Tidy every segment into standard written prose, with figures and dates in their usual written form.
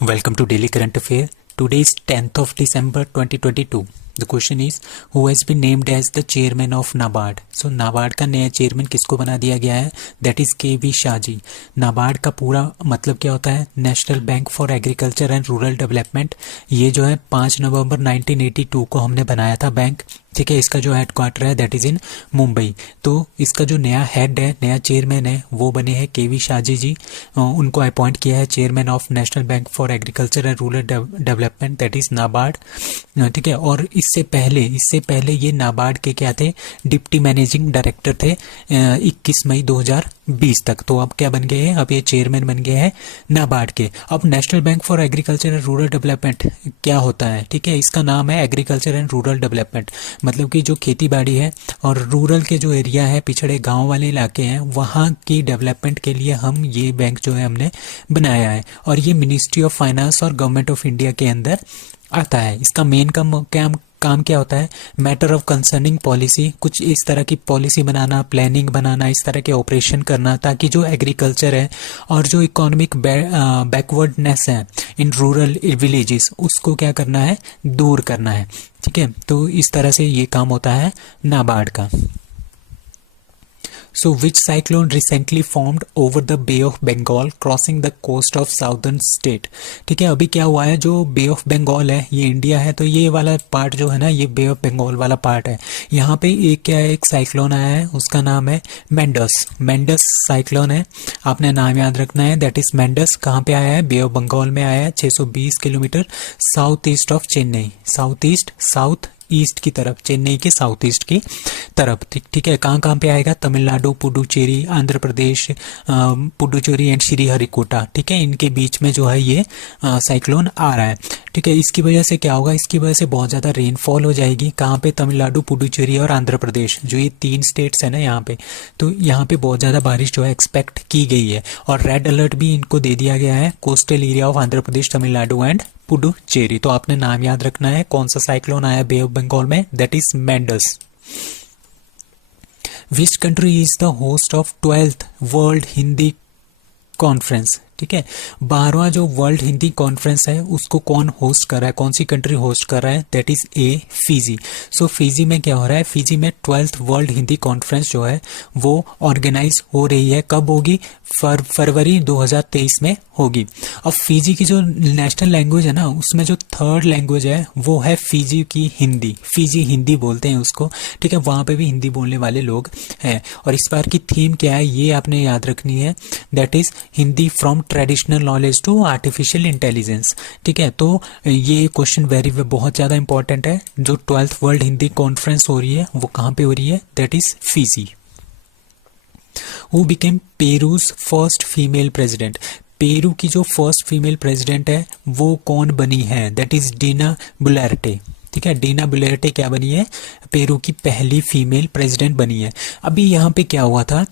Welcome to Daily Current Affair. Today is 10th of December 2022. The question is, who has been named as the chairman of NABARD? So NABARड का नया chairman किसको बना दिया गया है? That is KV Shahaji. NABARड का पूरा मतलब क्या होता है? National bank for agriculture and rural development. ये जो है 5 नवंबर 1982 को हमने बनाया था बैंक. ठीक है, इसका जो हेडक्वार्टर है दैट इज इन मुंबई. तो इसका जो नया हेड है, नया चेयरमैन है, वो बने हैं केवी शाहजी जी. उनको अपॉइंट किया है chairman of national bank for agriculture and rural development that is NABARD. ठीक है, और इससे पहले ये नाबार्ड के क्या थे? डिप्टी मैनेजिंग डायरेक्टर थे 21 मई 2020 तक. तो अब क्या बन गए हैं? अब ये चेयरमैन बन गए हैं नाबार्ड के. अब national bank for agriculture and rural development क्या होता है? ठीक है, इसका नाम है एग्रीकल्चर एंड रूरल डेवलपमेंट. मतलब कि जो खेती बाड़ी है और रूरल के जो एरिया है, पिछड़े गांव वाले इलाके हैं, वहाँ की डेवलपमेंट के लिए हम ये बैंक जो है हमने बनाया है. और ये मिनिस्ट्री ऑफ फाइनेंस और गवर्नमेंट ऑफ इंडिया के अंदर आता है. इसका मेन काम क्या होता है? मैटर ऑफ कंसर्निंग पॉलिसी, कुछ इस तरह की पॉलिसी बनाना, प्लानिंग बनाना, इस तरह के ऑपरेशन करना, ताकि जो एग्रीकल्चर है और जो इकोनॉमिक बैकवर्डनेस है इन रूरल विलेजेस, उसको क्या करना है? दूर करना है. ठीक है, तो इस तरह से ये काम होता है नाबार्ड का. So which cyclone recently formed over the Bay of Bengal crossing the coast of southern state? ठीक है, अभी क्या हुआ है? जो बे ऑफ बंगाल है ये इंडिया है, तो ये वाला पार्ट जो है ना, ये बे ऑफ बंगाल वाला पार्ट है. यहाँ पे एक क्या है? एक साइक्लोन आया है, उसका नाम है मेंडस साइक्लोन है. आपने नाम याद रखना है, दैट इज मेंडस. कहाँ पे आया है? बे ऑफ बंगाल में आया है, 620 kilometre south east of Chennai. South east की तरफ, चेन्नई के साउथ ईस्ट की तरफ. ठीक है, कहाँ पे आएगा? तमिलनाडु, पुडुचेरी, आंध्र प्रदेश, पुडुचेरी एंड श्रीहरिकोटा. ठीक है, इनके बीच में जो है ये साइक्लोन आ रहा है. ठीक है, इसकी वजह से क्या होगा? इसकी वजह से बहुत ज़्यादा रेनफॉल हो जाएगी. कहाँ पे? तमिलनाडु, पुडुचेरी और आंध्र प्रदेश, जो ये 3 स्टेट्स है ना यहाँ पे. तो यहाँ पे बहुत ज़्यादा बारिश जो है एक्सपेक्ट की गई है. और रेड अलर्ट भी इनको दे दिया गया है, coastal area of Andhra Pradesh, Tamil Nadu and Puducherry. तो आपने नाम याद रखना है. कौन सा साइक्लोन आया बे ऑफ बंगाल में? That is Mendes. Which country is the host of 12th world Hindi conference? ठीक है, 12वां जो वर्ल्ड हिंदी कॉन्फ्रेंस है उसको कौन होस्ट कर रहा है? कौन सी कंट्री होस्ट कर रहा है? That is a Fiji. So Fiji में क्या हो रहा है? फिजी में 12th वर्ल्ड हिंदी कॉन्फ्रेंस जो है वो ऑर्गेनाइज हो रही है. कब होगी? फरवरी 2023 में होगी. अब फिजी की जो नेशनल लैंग्वेज है ना, उसमें जो 3rd लैंग्वेज है वो है फिजी की हिंदी. फिजी हिंदी बोलते हैं उसको. ठीक है, वहाँ पे भी हिंदी बोलने वाले लोग हैं. और इस बार की थीम क्या है ये आपने याद रखनी है, that is Hindi from traditional knowledge to artificial intelligence. ठीक है, तो ये क्वेश्चन बहुत ज़्यादा इंपॉर्टेंट है. जो 12th वर्ल्ड हिंदी कॉन्फ्रेंस हो रही है वो कहाँ पे हो रही है? That is Fiji. Who became Peru's first female president? Peru की जो फर्स्ट फीमेल प्रेसिडेंट है वो कौन बनी है? That is Dina Boluarte. ठीक है, डीना बुलार्टे क्या बनी है? पेरू की पहली फीमेल प्रेसिडेंट बनी है. अभी यहाँ पे क्या हुआ था?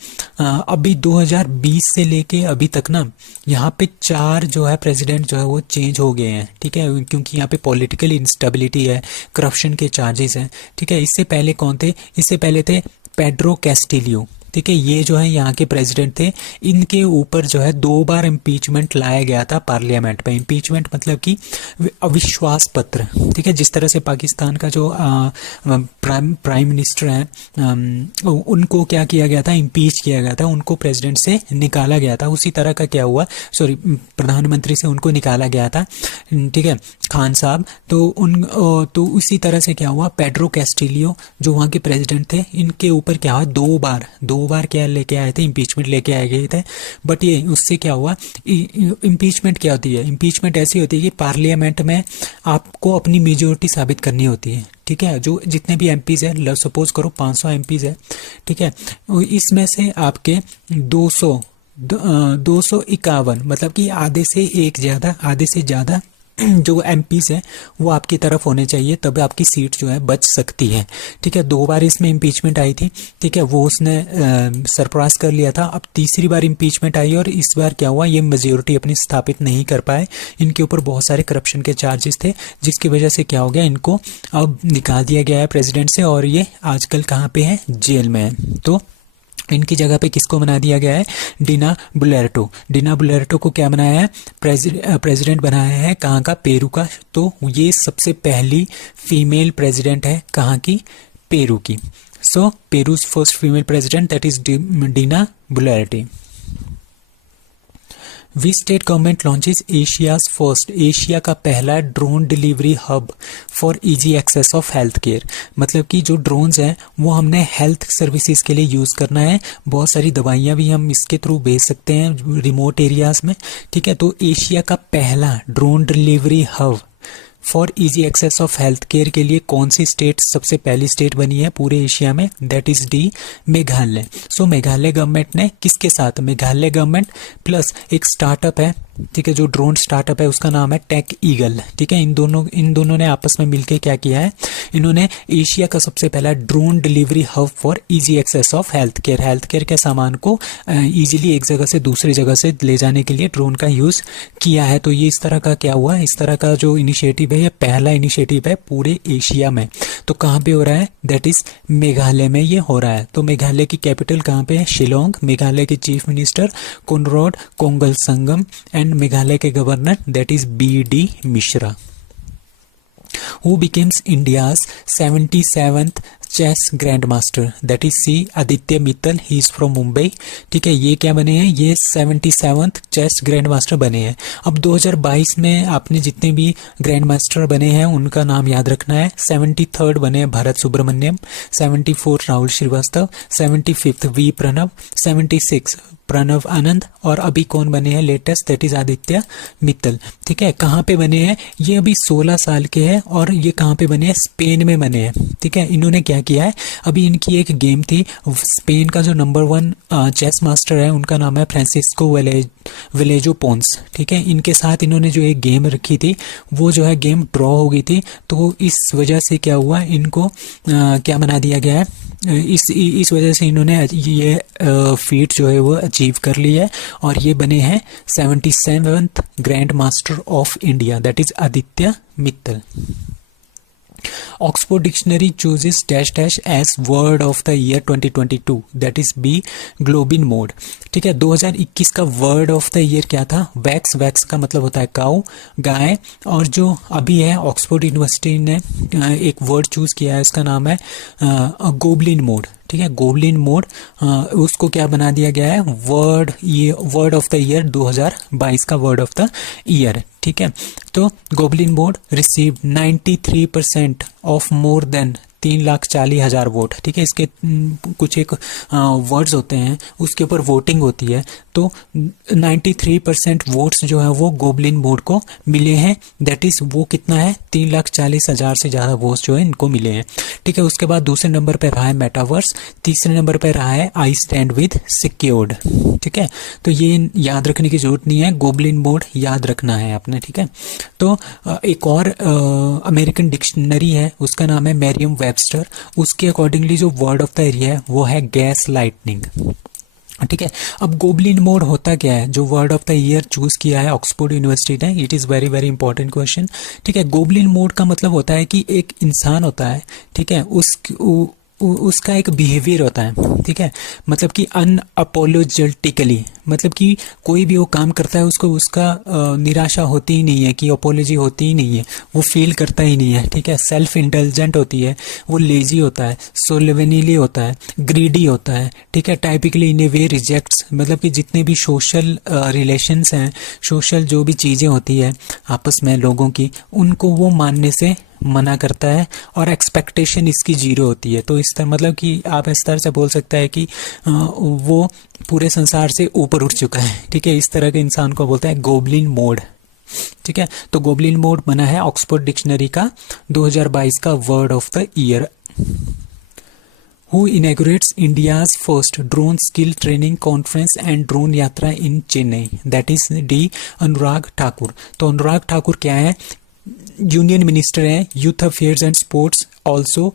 अभी 2020 से लेके अभी तक ना यहाँ पे 4 जो है प्रेसिडेंट जो है वो चेंज हो गए हैं. ठीक है, क्योंकि यहाँ पे पॉलिटिकल इंस्टेबिलिटी है, करप्शन के चार्जेस हैं. ठीक है, इससे पहले कौन थे? इससे पहले थे पेड्रो कैस्टिलियो. ठीक है, ये जो है यहाँ के प्रेसिडेंट थे. इनके ऊपर जो है 2 बार इम्पीचमेंट लाया गया था पार्लियामेंट में. इम्पीचमेंट मतलब कि अविश्वास पत्र. ठीक है, जिस तरह से पाकिस्तान का जो प्राइम मिनिस्टर है उनको क्या किया गया था? इम्पीच किया गया था, उनको प्रेसिडेंट से निकाला गया था. उसी तरह का क्या हुआ? प्रधानमंत्री से उनको निकाला गया था. ठीक है, खान साहब. तो उसी तरह से क्या हुआ? पेड्रो कैस्टिलियो जो वहाँ के प्रेसिडेंट थे, इनके ऊपर क्या हुआ? 2 बार क्या लेके आए थे? इम्पीचमेंट लेके आए गए थे. बट ये उससे क्या हुआ? इम्पीचमेंट क्या होती है? इम्पीचमेंट ऐसी होती है कि पार्लियामेंट में आपको अपनी मेजोरिटी साबित करनी होती है. ठीक है, जो जितने भी एमपीज है, सपोज करो 500 एमपीज है. ठीक है, इसमें से आपके 251 मतलब कि आधे से ज़्यादा जो एमपीज है वो आपकी तरफ होने चाहिए, तब आपकी सीट जो है बच सकती है. ठीक है, 2 बार इसमें इम्पीचमेंट आई थी. ठीक है, वो उसने सरपास कर लिया था. अब तीसरी बार इम्पीचमेंट आई और इस बार क्या हुआ? ये मेजोरिटी अपनी स्थापित नहीं कर पाए. इनके ऊपर बहुत सारे करप्शन के चार्जेस थे, जिसकी वजह से क्या हो गया? इनको अब निकाल दिया गया है प्रेसिडेंट से और ये आजकल कहाँ पे है? जेल में है. तो इनकी जगह पे किसको बना दिया गया है, डिना बुलेर्टो। डिना बुलेर्टो को क्या बनाया है, प्रेसिडेंट बनाया है, कहाँ का, पेरू का। तो ये सबसे पहली फीमेल प्रेसिडेंट है, कहाँ की, पेरू की। So Peru's first female president that is Dina Boluarte. Which state government launches Asia's first, Asia का पहला drone delivery hub for easy access of health care. मतलब कि जो ड्रोन्स हैं वो हमने हेल्थ सर्विसेज के लिए यूज़ करना है, बहुत सारी दवाइयाँ भी हम इसके थ्रू भेज सकते हैं रिमोट एरियाज में, ठीक है। तो एशिया का पहला drone delivery hub for easy access of health care के लिए कौन सी स्टेट सबसे पहली स्टेट बनी है पूरे एशिया में, that is D, Meghalaya. So Meghalaya government ने किसके साथ, मेघालय गवर्नमेंट प्लस एक स्टार्टअप है, ठीक है, जो ड्रोन स्टार्टअप है उसका नाम है टेक ईगल, ठीक है। इन दोनों ने आपस में मिलकर क्या किया है, इन्होंने एशिया का सबसे पहला drone delivery hub for easy access of health care के सामान को इजीली एक जगह से दूसरी जगह से ले जाने के लिए ड्रोन का यूज किया है। तो ये इस तरह का क्या हुआ, इस तरह का जो इनिशिएटिव है ये पहला इनिशिएटिव है पूरे एशिया में। तो कहाँ पे हो रहा है, दैट इज मेघालय में ये हो रहा है। तो मेघालय की कैपिटल कहाँ पे है, शिलोंग। मेघालय के chief minister Conrad Kongkal Sangma and Meghalaya के governor that is BD. Mishra. Who becomes India's 77th chess grand master, that is see, Aditya Mittal, he is from Mumbai, ठीक है। ये क्या बने हैं, ये 77th चेस ग्रैंड मास्टर बने हैं। अब 2022 में आपने जितने भी ग्रैंड मास्टर बने हैं उनका नाम याद रखना है। 73rd बने हैं भरत सुब्रमण्यम, 74 राहुल श्रीवास्तव, 75 वी प्रणव, 76 प्रणव आनंद, और अभी कौन बने हैं latest, that is Aditya Mittal, ठीक है। कहाँ पे बने हैं, ये अभी 16 साल के हैं और ये कहाँ पे बने हैं, स्पेन में बने हैं, ठीक है। इन्होंने क्या किया है, अभी इनकी एक गेम थी, स्पेन का जो नंबर 1 चेस मास्टर है उनका नाम है फ्रांसिस्को वेलेजो पोंस, ठीक है। इनके साथ इन्होंने जो एक गेम रखी थी वो जो है गेम ड्रॉ हो गई थी। तो इस वजह से क्या हुआ, इनको क्या बना दिया गया है, इस वजह से इन्होंने ये फीट जो है वो अचीव कर ली है और ये बने हैं 77th grandmaster of India, that is Aditya Mittal. Oxford dictionary chooses dash dash as word of the year 2022, that is B, goblin mode, ठीक है। 2021 का वर्ड ऑफ द ईयर क्या था, वैक्स। वैक्स का मतलब होता है काऊ, गाय। और जो अभी है ऑक्सफोर्ड यूनिवर्सिटी ने एक वर्ड चूज किया है, उसका नाम है गोबलिन मोड, ठीक है। गोबलिन मोड, उसको क्या बना दिया गया है, वर्ड ऑफ द ईयर 2022 का वर्ड ऑफ द ईयर, ठीक है। तो goblin mode received 93% of more than 3,40,000 vote, ठीक है। इसके कुछ एक वर्ड्स होते हैं उसके ऊपर वोटिंग होती है, तो 93% वोट्स जो है वो गोबलिन मोड को मिले हैं, दैट इज वो कितना है, 3,40,000 से ज़्यादा वोट्स जो है इनको मिले हैं, ठीक है। उसके बाद दूसरे नंबर पर रहा है मेटावर्स, तीसरे नंबर पर रहा है आई स्टैंड विद सिक्योर्ड, ठीक है। तो ये याद रखने की जरूरत नहीं है, गोबलिन मोड याद रखना है आपने, ठीक है। तो एक और अमेरिकन डिक्शनरी है उसका नाम है मैरियम वेबस्टर, उसके अकॉर्डिंगली जो वर्ड ऑफ द ईयर है वो है गैस लाइटनिंग, ठीक है। अब गोबलिन मोड होता क्या है, जो word of the year choose किया है ऑक्सफोर्ड यूनिवर्सिटी ने, it is very very important question, ठीक है। गोबलिन मोड का मतलब होता है कि एक इंसान होता है, ठीक है, उसका एक बिहेवियर होता है, ठीक है। मतलब कि अनअपोलोजेटिकली, मतलब कि कोई भी वो काम करता है उसको उसका निराशा होती ही नहीं है, कि अपोलॉजी होती ही नहीं है, वो फील करता ही नहीं है, ठीक है। सेल्फ इंटेलिजेंट होती है, वो लेजी होता है, सोलेवेनिली होता है, ग्रीडी होता है, ठीक है। टाइपिकली इन ए वे रिजेक्ट्स, मतलब कि जितने भी सोशल रिलेशंस हैं, सोशल जो भी चीज़ें होती है आपस में लोगों की, उनको वो मानने से मना करता है और एक्सपेक्टेशन इसकी जीरो होती है। तो इस तरह मतलब कि आप इस तरह से बोल सकते हैं कि वो पूरे संसार से ऊपर उठ चुका है, ठीक है। इस तरह के इंसान को बोलते हैं गोबलिन मोड, ठीक है। तो गोबलिन मोड बना है ऑक्सफोर्ड डिक्शनरी का 2022 का word of the year. Who inaugurates India's first drone skill training conference and drone यात्रा in Chennai, that is D, Anurag Thakur. तो अनुराग ठाकुर क्या है, यूनियन मिनिस्टर हैं, youth affairs and sports, also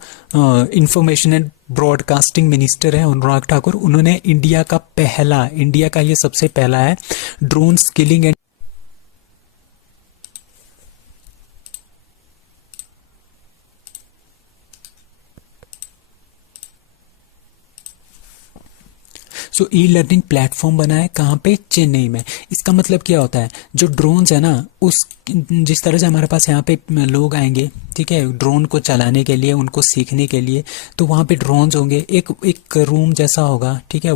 information and broadcasting minister है अनुराग ठाकुर। उन्होंने India का ये सबसे पहला है drone skilling and so e learning platform बना है कहाँ पे, चेन्नई में। इसका मतलब क्या होता है, जो ड्रोन्स है ना, उस जिस तरह से हमारे पास यहाँ पे लोग आएंगे, ठीक है, ड्रोन को चलाने के लिए, उनको सीखने के लिए, तो वहाँ पे ड्रोन्स होंगे, एक रूम जैसा होगा, ठीक है,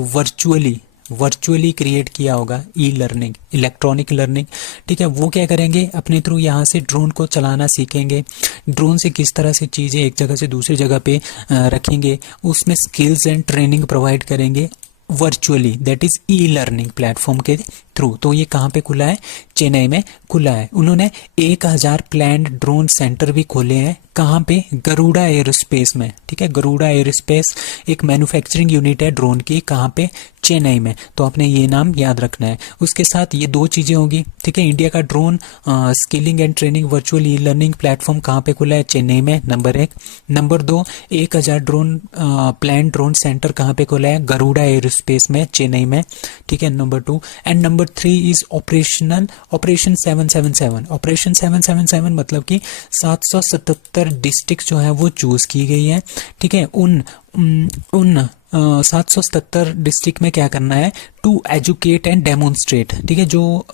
वर्चुअली क्रिएट किया होगा, ई लर्निंग, इलेक्ट्रॉनिक लर्निंग, ठीक है। वो क्या करेंगे, अपने थ्रू यहाँ से ड्रोन को चलाना सीखेंगे, ड्रोन से किस तरह से चीज़ें एक जगह से दूसरी जगह पे रखेंगे, उसमें स्किल्स एंड ट्रेनिंग प्रोवाइड करेंगे virtually, that is e learning platform के थ्रू। तो ये कहाँ पे खुला है, चेन्नई में खुला है। उन्होंने 1000 प्लैंड ड्रोन सेंटर भी खोले हैं, कहाँ पे, गरुड़ा एयरोस्पेस में, ठीक है। गरुड़ा एयरोस्पेस एक मैन्युफैक्चरिंग यूनिट है ड्रोन की, कहाँ पे, चेन्नई में। तो आपने ये नाम याद रखना है। उसके साथ ये 2 चीज़ें होंगी, ठीक है। इंडिया का drone skilling and training virtual e learning platform कहाँ पे खुला है, चेन्नई में, number 1। Number 2, 1000 drone planned drone centre कहाँ पे खुला है, गरुड़ा एयरोस्पेस में, चेन्नई में, ठीक है, number 2। And number 3 is operation 777। Operation 777 मतलब कि 777 डिस्ट्रिक्ट जो है वो चूज की गई है, ठीक है। उन 777 डिस्ट्रिक्ट में क्या करना है, टू एजुकेट एंड डेमोन्स्ट्रेट, ठीक है। जो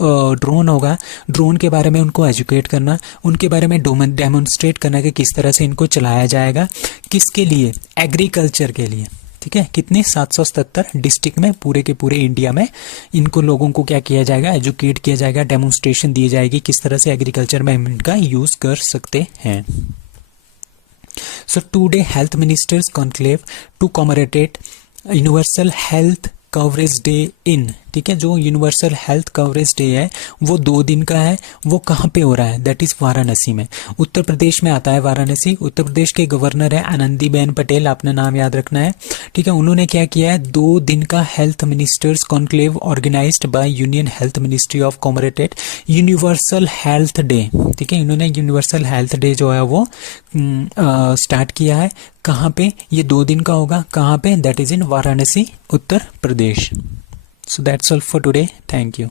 ड्रोन होगा, ड्रोन के बारे में उनको एजुकेट करना, उनके बारे में डेमोन्स्ट्रेट करना कि किस तरह से इनको चलाया जाएगा, किसके लिए, एग्रीकल्चर के लिए, ठीक है। कितने, 777 डिस्ट्रिक्ट में, पूरे के पूरे इंडिया में इनको लोगों को क्या किया जाएगा, एजुकेट किया जाएगा, डेमोन्स्ट्रेशन दी जाएगी किस तरह से एग्रीकल्चर में इनका यूज कर सकते हैं। So today health ministers conclave to commemorate universal health coverage day in, ठीक है। जो यूनिवर्सल हेल्थ कवरेज डे है वो 2 दिन का है, वो कहाँ पे हो रहा है, दैट इज वाराणसी में, उत्तर प्रदेश में आता है वाराणसी। उत्तर प्रदेश के गवर्नर है आनंदीबेन पटेल, आपने नाम याद रखना है, ठीक है। उन्होंने क्या किया है, 2 दिन का health ministers conclave organized by union health ministry of commemorated universal health day, ठीक है। इन्होंने यूनिवर्सल हेल्थ डे जो है वो स्टार्ट किया है, कहाँ पे, ये 2 दिन का होगा, कहाँ पे, that is in Varanasi, Uttar Pradesh. So that's all for today. Thank you.